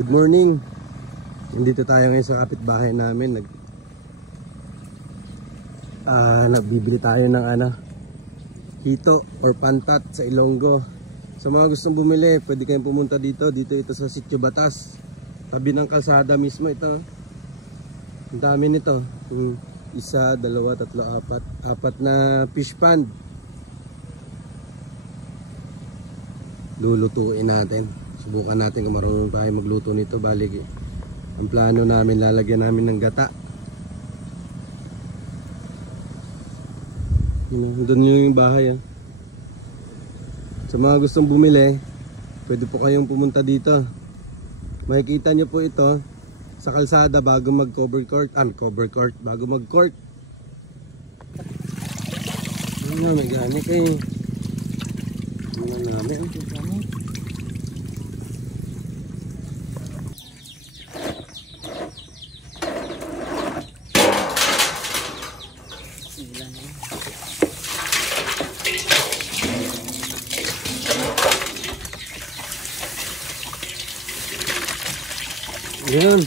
Good morning. Nandito tayo ngayon sa kapitbahay namin. Nagbibili tayo ng hito or pantat sa Ilonggo. Sa mga gustong bumili, pwede kayong pumunta dito. Ito sa Sitio Batas. Tabi ng kalsada mismo ito. Ang dami nito. Isa, dalawa, tatlo, apat. Apat na fish pond. Lulutuin natin. Subukan natin kung marunong tayo magluto nito. Balik ang plano namin, lalagyan namin ng gata. Doon yung bahay. Sa mga gustong bumili, pwede po kayong pumunta dito. Makikita nyo po ito sa kalsada bago mag cover court. Bago mag court. May gani kayo. Ano namin? Yan.